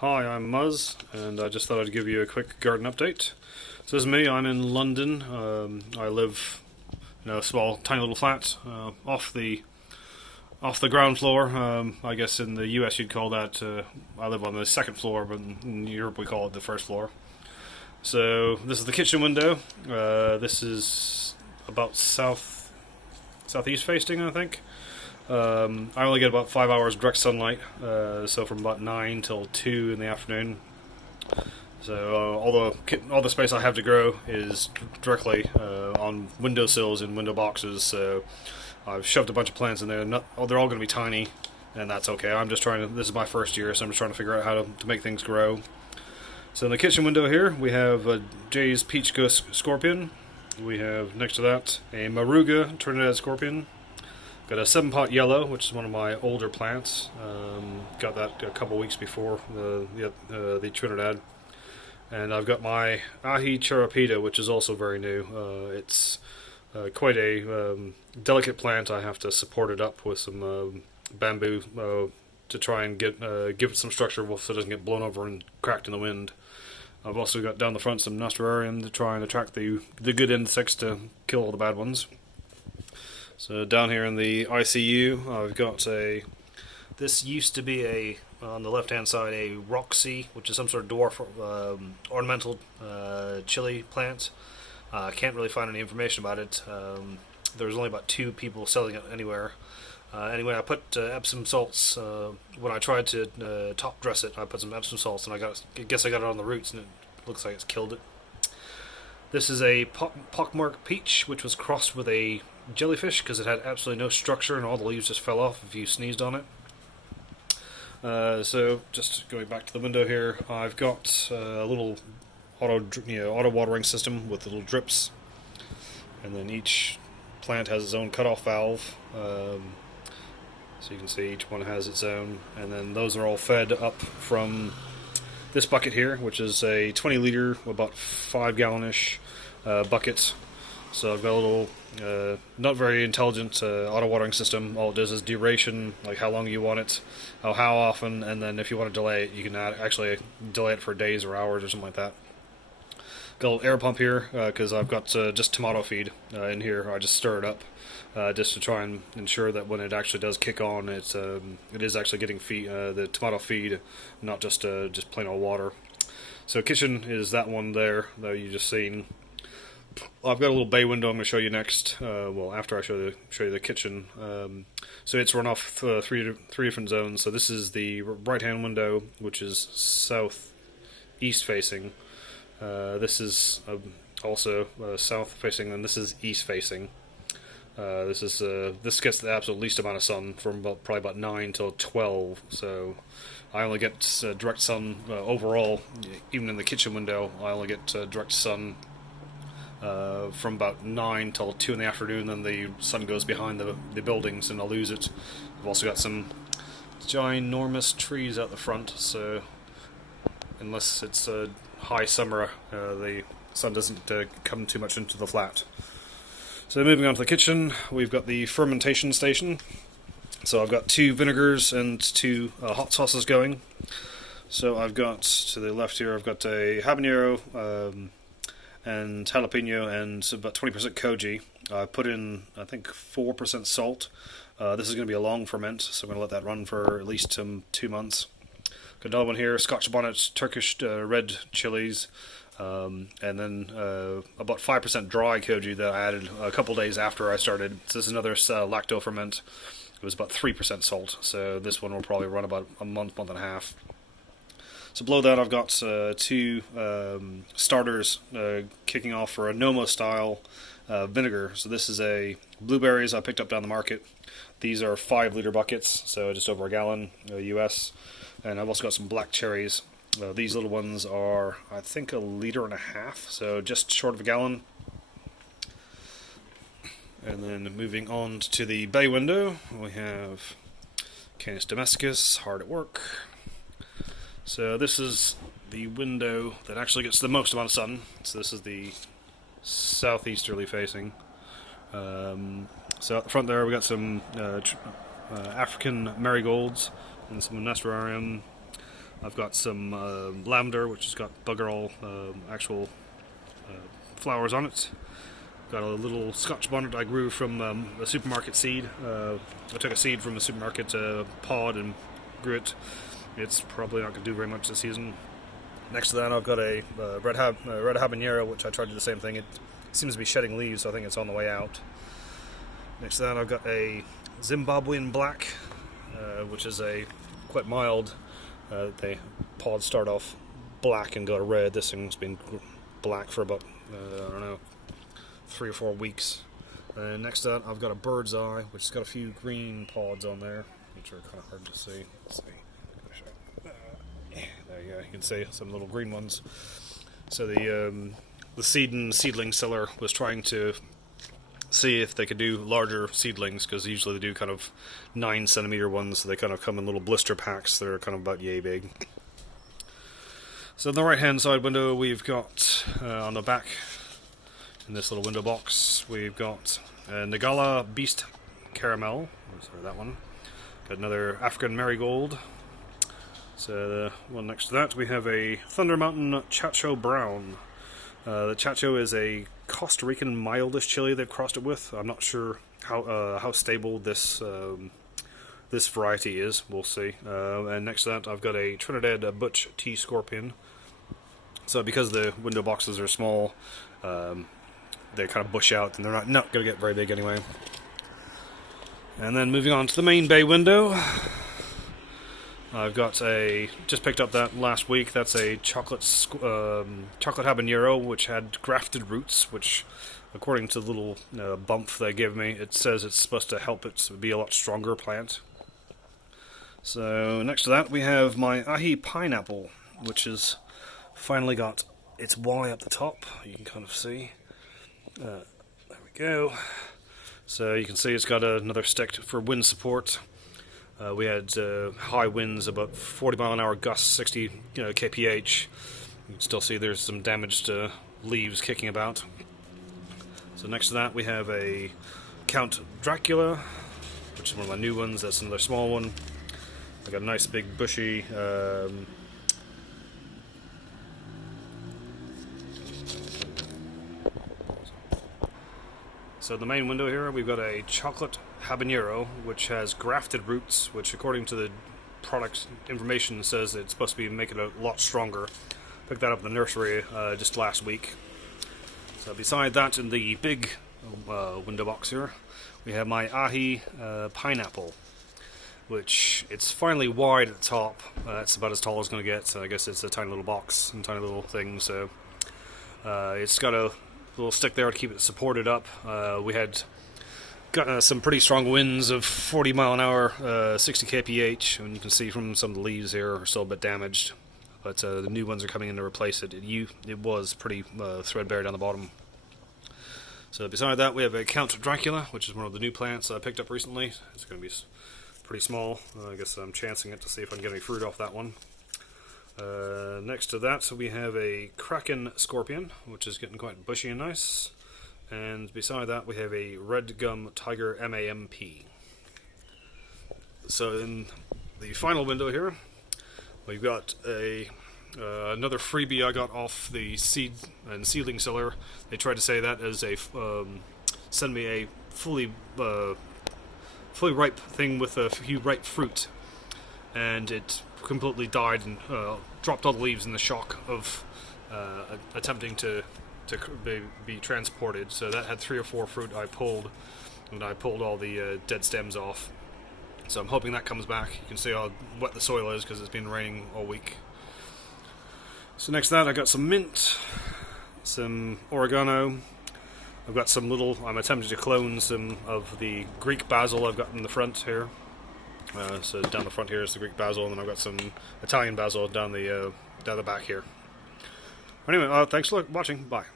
Hi, I'm Muzz, and I just thought I'd give you a quick garden update. So this is me. I'm in London. I live in a small, tiny little flat off the ground floor. I guess in the U.S. you'd call that. I live on the second floor, but in Europe we call it the first floor. So this is the kitchen window. This is about southeast facing, I think. I only get about 5 hours direct sunlight, so from about 9 till 2 in the afternoon. So all the space I have to grow is directly on windowsills and window boxes. So I've shoved a bunch of plants in there. They're all going to be tiny, and that's okay. I'm just trying to. This is my first year, so I'm just trying to figure out how to make things grow. So in the kitchen window here, we have a Jay's Peach Ghost Scorpion. We have next to that a Maruga Trinidad Scorpion. Got a 7-pot yellow, which is one of my older plants. Got that a couple weeks before the Trinidad. And I've got my Ahi Charapita, which is also very new. It's quite a delicate plant. I have to support it up with some bamboo to try and give it some structure so it doesn't get blown over and cracked in the wind. I've also got down the front some Nostrarium to try and attract the good insects to kill all the bad ones. So down here in the ICU, I've got this used to be on the left-hand side, a Roxy, which is some sort of dwarf ornamental chili plant. Can't really find any information about it. There's only about 2 people selling it anywhere. Anyway, I put Epsom salts, when I tried to top dress it, I put some Epsom salts, and I guess I got it on the roots, and it looks like it's killed it. This is a pockmarked peach, which was crossed with a jellyfish because it had absolutely no structure and all the leaves just fell off if you sneezed on it. So just going back to the window here, I've got a little auto watering system with little drips, and then each plant has its own cutoff valve. So you can see each one has its own, and then those are all fed up from this bucket here, which is a 20-liter, about 5-gallon-ish bucket. So I've got a little, not very intelligent auto watering system. All it does is duration, like how long you want it, how often, and then if you want to delay it, you can actually delay it for days or hours or something like that. Got a little air pump here because I've got just tomato feed in here. I just stir it up just to try and ensure that when it actually does kick on, it is actually getting the tomato feed, not just plain old water. So kitchen is that one there that you just seen. I've got a little bay window I'm going to show you next. After I show you the kitchen. So it's run off three different zones. So this is the right-hand window, which is south-east facing. This is also south facing, and this is east facing. This gets the absolute least amount of sun from probably about 9 till 12. So I only get direct sun overall. Even in the kitchen window, I only get direct sun from about 9 till 2 in the afternoon. Then the sun goes behind the buildings, and I lose it. I've also got some ginormous trees out the front, so unless it's high summer, the sun doesn't come too much into the flat. So moving on to the kitchen, we've got the fermentation station. So I've got 2 vinegars and 2 hot sauces going. So I've got, to the left here, I've got a habanero and jalapeno and about 20% koji. I put in, I think, 4% salt. This is going to be a long ferment, so I'm going to let that run for at least 2 months. Got another one here, Scotch bonnet Turkish red chilies, and then about 5% dry koji that I added a couple days after I started. So this is another lacto ferment. It was about 3% salt, so this one will probably run about a month and a half. So below that I've got 2 starters kicking off for a Nomo style vinegar. So this is a blueberries I picked up down the market. These are 5-liter buckets, so just over a gallon US. And I've also got some black cherries. These little ones are, I think, 1.5 liters, so just short of a gallon. And then moving on to the bay window, we have Canis domesticus, hard at work. So this is the window that actually gets the most amount of sun. So this is the southeasterly facing. So at the front there we got some African marigolds and some Nasturarium. I've got some lavender, which has got bugger all actual flowers on it. Got a little Scotch bonnet I grew from a supermarket seed. I took a seed from a supermarket pod and grew it. It's probably not going to do very much this season. Next to that, I've got a red habanero, which I tried to do the same thing. It seems to be shedding leaves, so I think it's on the way out. Next to that, I've got a Zimbabwean black, which is a quite mild. The pods start off black and go to red. This thing's been black for about, I don't know, 3 or 4 weeks. And next to that, I've got a bird's eye, which has got a few green pods on there, which are kind of hard to see. Let's see. There you go. You can see some little green ones. So the seedling seller was trying to see if they could do larger seedlings, because usually they do kind of 9 centimeter ones. So they kind of come in little blister packs that are kind of about yay big. So on the right hand side window, we've got on the back in this little window box, we've got Nagala Beast Caramel. Sorry, that one. Got another African Marigold. So the one next to that, we have a Thunder Mountain Chacho Brown. The Chacho is a Costa Rican mildish chili they've crossed it with. I'm not sure how stable this this variety is. We'll see. And next to that, I've got a Trinidad Butch Tea Scorpion. So because the window boxes are small, they kind of bush out, and they're not going to get very big anyway. And then moving on to the main bay window, I've got just picked up that last week. That's a chocolate habanero, which had grafted roots, which, according to the little bump they give me, it says it's supposed to help it be a lot stronger plant. So next to that, we have my ahi pineapple, which has finally got its Y up the top. You can kind of see. There we go. So you can see it's got another stick for wind support. We had high winds, about 40-mile-an-hour gusts, 60 kph. You can still see there's some damaged leaves kicking about. So next to that, we have a Count Dracula, which is one of my new ones. That's another small one. I got a nice big bushy so the main window here, we've got a chocolate habanero, which has grafted roots, which according to the product information says it's supposed to be making it a lot stronger. Picked that up in the nursery just last week. So beside that, in the big window box here, we have my ahi pineapple, which it's finally wide at the top. That's about as tall as it's going to get. So I guess it's a tiny little box and tiny little thing. So it's got a little stick there to keep it supported up. We had got some pretty strong winds of 40 mile an hour, 60 kph, and you can see from some of the leaves here are still a bit damaged. But the new ones are coming in to replace it. It was pretty threadbare down the bottom. So beside that, we have a Count Dracula, which is one of the new plants I picked up recently. It's going to be pretty small. I guess I'm chancing it to see if I can get any fruit off that one. Next to that, we have a Kraken Scorpion, which is getting quite bushy and nice. And beside that, we have a Red Gum Tiger MAMP. So in the final window here, we've got another freebie I got off the seed and seedling seller. They tried to say that as a send me a fully ripe thing with a few ripe fruit, and it completely died and dropped all the leaves in the shock of attempting to be transported. So that had 3 or 4 fruit I pulled, and I pulled all the dead stems off. So I'm hoping that comes back. You can see how wet the soil is because it's been raining all week. So next to that, I got some mint, some oregano. I've got some I'm attempting to clone some of the Greek basil I've got in the front here. So down the front here is the Greek basil, and then I've got some Italian basil down the back here. Anyway, thanks for watching. Bye.